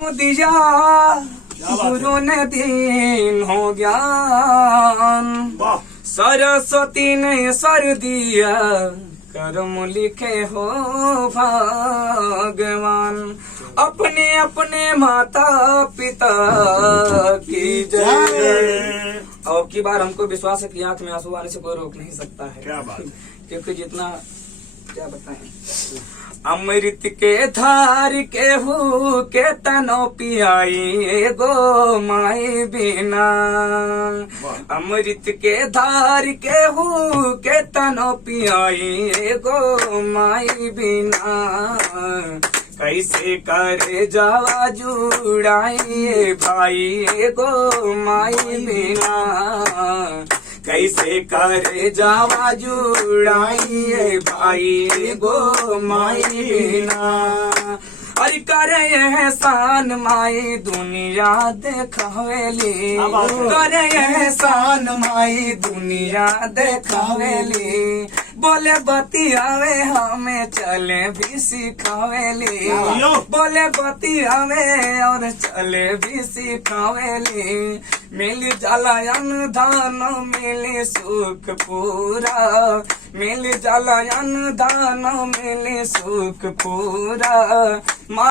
दिया गुरु ने दीन हो ज्ञान, सरस्वती ने सर दिया कर्म लिखे हो भगवान। अपने अपने माता पिता की जय। और की बार हमको विश्वास है कि आंख में आंसू आने से कोई रोक नहीं सकता है। क्या बात, क्योंकि जितना क्या बताएं, अमृत के धार के हु के तनो पियाई गो माई बिना। अमृत के धार के हु के तनो पियाई गो माई बिना। कैसे करे जावा जुड़ाई भाई गो माई बिना। कैसे करे जावा जुड़ाई भाई गो माई बिना। अरे करे एहसान माई दुनिया देखावेली, करे एहसान माई दुनिया देखावेली। बोले बतियावे हमें चले भी सिखावेली, बोले बतियावे और चले भी सिखावेली। मिल जाला अनुदान मिली सुख पूरा, मिल जाला अनुदान मिली सुख पूरा।